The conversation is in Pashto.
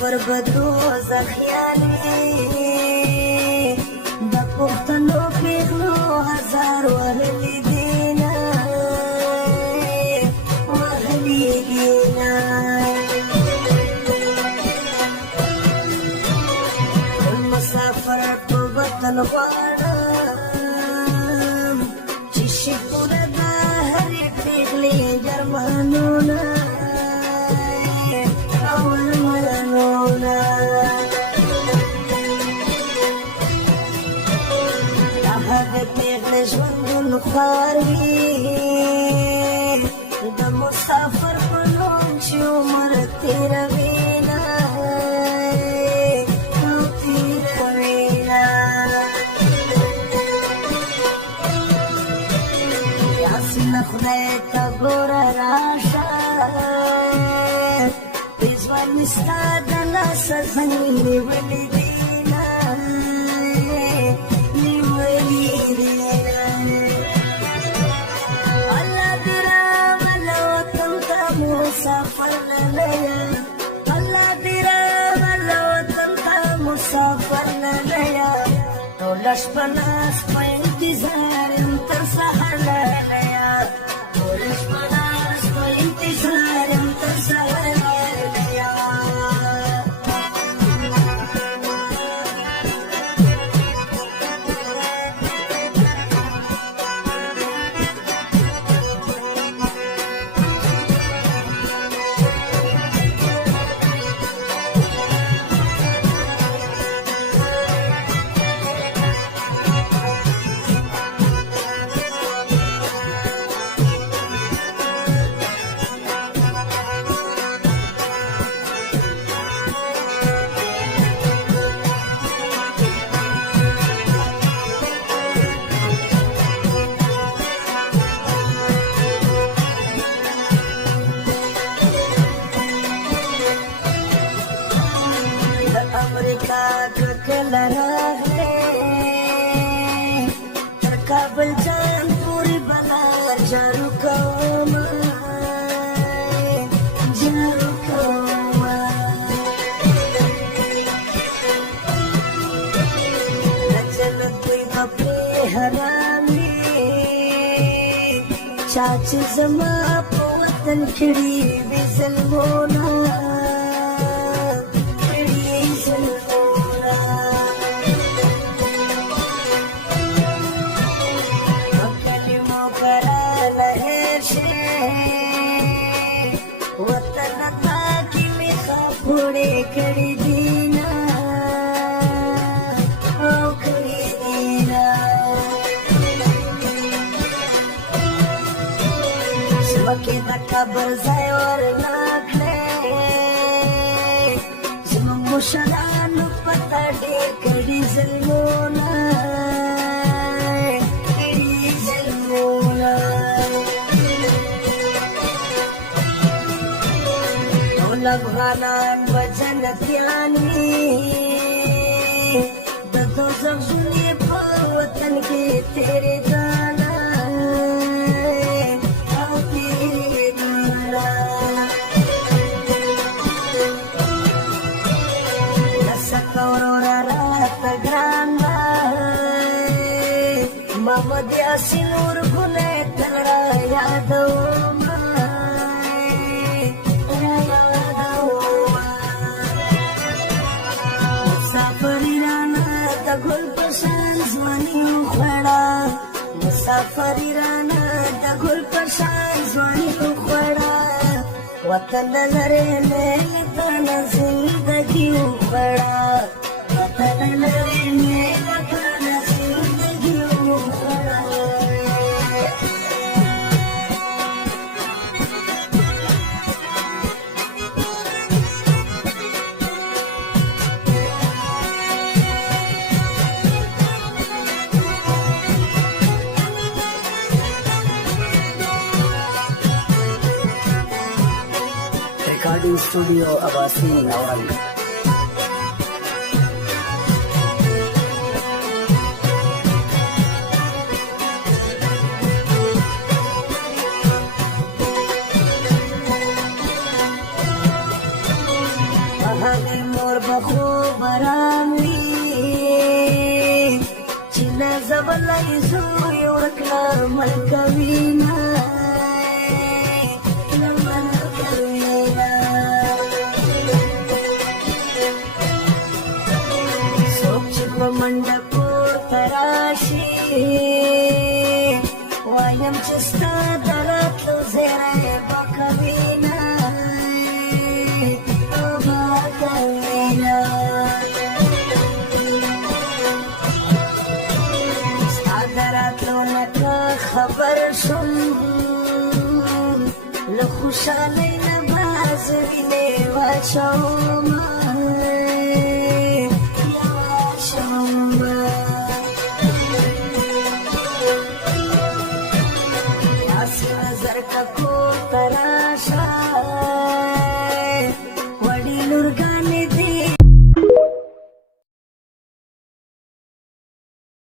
مسافر بدو زخیالی د پښتنو پیغلو هزار وهلی دینا وهلی دینا مسافر په وطن غواړم چې شي پوره د هرې پیغلې جرمانونه ژوندون خوار وي د مسافر په نوم چې عمر تېروينه او تېروينه یاسینه خدای ته ګوره راشه ځوان مې ستا د لاسه زنګ نیولی دینه نیولی دینه الله دې راوله وطن ته مسافر للیا الله دې راوله وطن ته مسافر للیا ټوله شپه ناست په انتظار یم تر سهار للیا ټوله شپه ناست په انتظار یم تر سهار تر کابل جان پوری بلار جارو کوما جارو کوما جنت کوئی بپری حرامی چاچ زما په وطن کړي وي ظلمونه کړي دینا او کړي دینا سبکه د قبر ځای ورناکړې زموږ مشرانو پته ډېر کړي ظلمونه کړي ظلمونه ټول افغانان جنتیان وي د دوزخ ژوندې په وطن کې تېرېدله او تېرېدله لسکه وروره راته ګران ده محمد یاسین ورګونه تل را یادوم مسافری رانا د ګل په شان ځواني وخوړه وطن لرې مې تنه زندګي وخوړه وطن لرې مې تنه زندګي وخوړه recording studio आवासी नवरंग هغه खुशालै बाजरीले वाछौमा नजर का को तरा